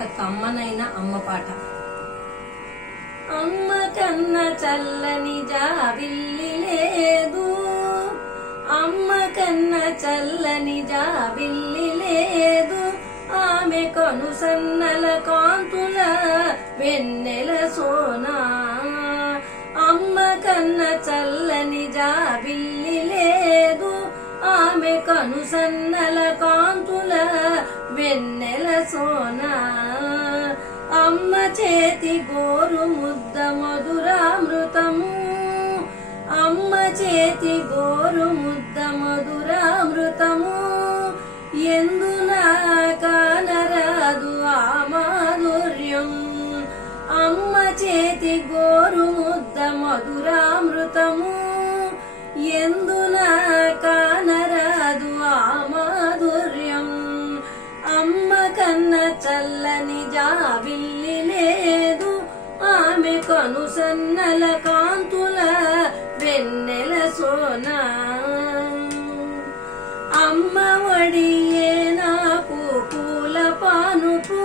ఒక కమ్మనైన అమ్మ పాట. అమ్మ కన్న చల్లని జాబిల్లి లేదు, అమ్మ కన్న చల్లని జాబిల్లి లేదు, ఆమె కనుసన్నల కాంతుల వెన్నెల సోనా. అమ్మ కన్న చల్లని జాబిల్లి లేదు, ఆమె కనుసన్నల కాంతుల వెన్నెల సోనా. అమ్మ చేతి గోరు ముద్ద మధురామృతము, అమ్మ చేతి గోరు ముద్ద మధురామృతము, ఎందునా కానరాదు ఆ మాధుర్యం. అమ్మ చేతి గోరు ముద్ద మధురామృతము, ఎందునా కానరాదు ఆ మాధుర్యం. అమ్మ కన్న చల్లని జాబిల్లి లేదు, ఆమె కనుసన్నల కాంతుల వెన్నెల సోనా. అమ్మ వడియే నాకు పూల పానుపు,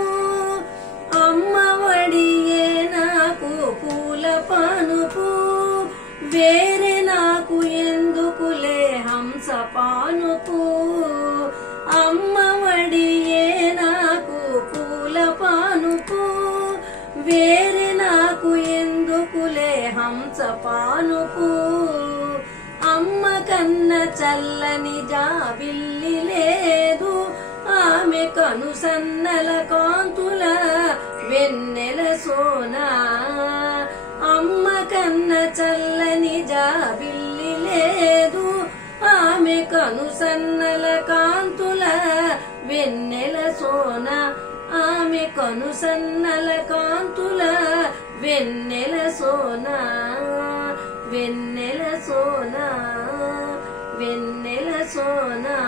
అమ్మ వడియే నాకు పూల పానుపు, వేరే నాకు ఎందుకులే హంస పానుపు. అమ్మ వడియే నాకు పూల పానుపు, వేరే నాకు ఎందుకులే హంస పానుపు. అమ్మ కన్న చల్లని జాబిల్లి లేదు, ఆమె కనుసన్నల కాంతుల వెన్నెల సోనా. అమ్మ కన్న చల్లని జాబిల్లి లేదు, ఆమె కనుసన్నల కాంతుల వెన్నెల సోనా. ఆమె కనుసన్నల కాంతుల వెన్నెల సోనా, వెన్నెల సోనా, వెన్నెల సోనా.